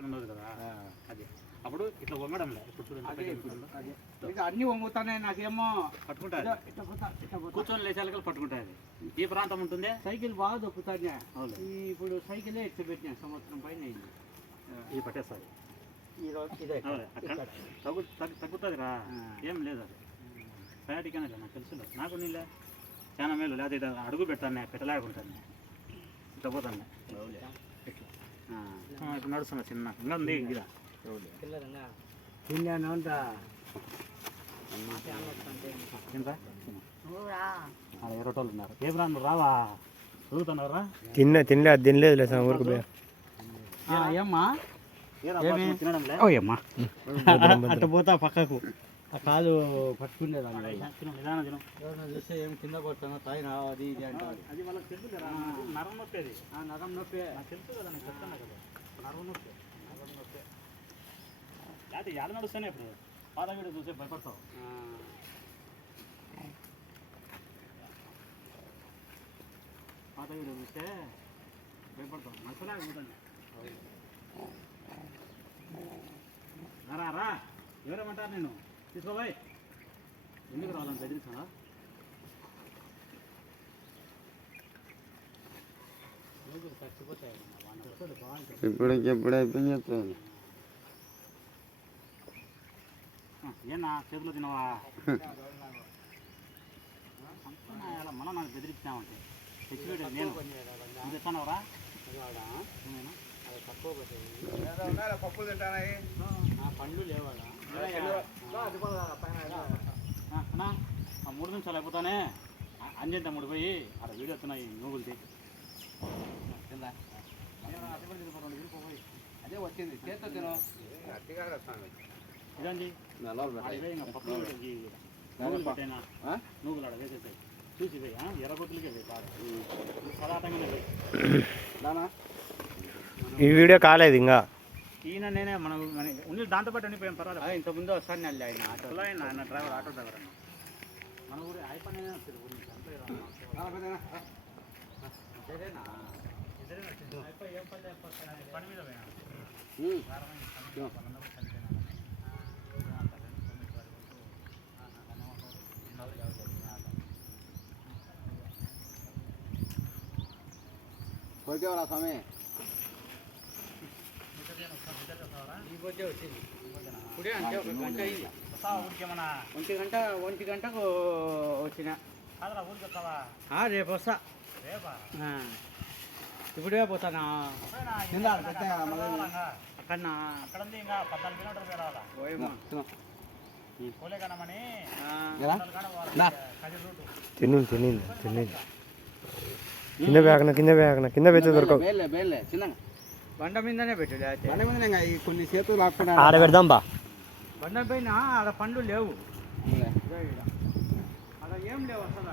ఇక్కడ ఉండదు కదా అది అప్పుడు ఇట్లా వంగడం లేదు ఇప్పుడు చూడండి అన్ని వంగుతున్నాయి నాకేమో పట్టుకుంటారు కూర్చొని లేచాలకి పట్టుకుంటాయి అది ఈ ప్రాంతం ఉంటుంది సైకిల్ బాగా దొక్కుతానే ఇప్పుడు సైకిలే ఎత్తి పెట్టినా సంవత్సరం పైన అయింది ఇది పట్టేస్తుంది తగ్గుతుంది రా ఏం లేదు అది సయాటికనే నాకు తెలుసు నాకు నీళ్ళే చాలా మేలు లేదా అడుగు పెట్టాను పెట్టలేకుంటాను ఇట్లా పోతాను ఇప్పుడు నడుస్తున్నా చిన్న ఇంకా ఉంది గిదా తిన్నాను ఎర్రటోళ్ళు ఉన్నారు ఏ బ్రాండ్ రావా చదువుతున్నారా తినలేదు ఊరికి ఏమ్మా తినడం అట్ట పోతా పక్కకు ఆ కాలు పట్టుకునేదాన్ని చూస్తే ఏం కింద కొడతాను తాయినా అది ఇది అంటారు అది వాళ్ళకి తెలుసు కదా నరం నొప్పి అది నరం నొప్పి నాకు తెలుసు కదా నేను చెప్తాను కదా నరం నొప్పి లేకపోతే యాడ నడుస్తానే ఇప్పుడు పాత వీడియో చూసే భయపడతావు పాత వీడియో చూస్తే భయపడతావు నచ్చలేక ఉంటుంది రా ఎవరేమంటారు నేను తీసుకోబాయ్ ఎందుకు రావాలని బెదిరించానా ఇప్పుడు అయిపోయింది చెప్తాను ఏనా చేతిలో తినవా మళ్ళీ నాకు బెదిరించామంటే తెచ్చిపెట్టే నేను తెచ్చానవరా పప్పులు తింటానాయి పండ్లు లేవాడా అన్నా 3 నిమిషాలు అయిపోతానే అంజంట ముడిపోయి అక్కడ వీడియో వస్తున్నాయి నూగులది అదే వచ్చింది చేత్తో తిను ఇదండి పప్పులు నూగులు పెట్టైనా నూగులు ఆడ వేసేసాయి చూసి ఎర్రగొట్టులకే పదార్థంగానే ఈ వీడియో కాలేదు ఇంకా ఈయన నేనే మనం ఉండి దాంతో పాటు అనిపోయాం పర్వాలేదు ఇంతకుముందు వస్తాను ఆయన ఆటోలో ఆయన డ్రైవర్ ఆటో డ్రైవర్ అన్న మన ఊరి అయిపోయినా వస్తుంది ఊరి నుంచి పని మీద పోతేవరా స్వామి ఇప్పుడే అంటే ఒక గంట అయింది ఒంటి గంటకు వచ్చిన రేపు వస్తా ఇప్పుడే పోతానా అక్కడనా అక్కడ ఇంకా 14 కిలోమీటర్లు రావాలా పోలేకనమని తిని కింద పెట్టి దొరకవు బండ మీదనే పెట్టు బండ మీద కొన్ని చేతులు లాక్కున్నా ఆడ పెడదాం బా బండ పైన ఆడ పండ్లు లేవు అలా ఏం లేవు అసలు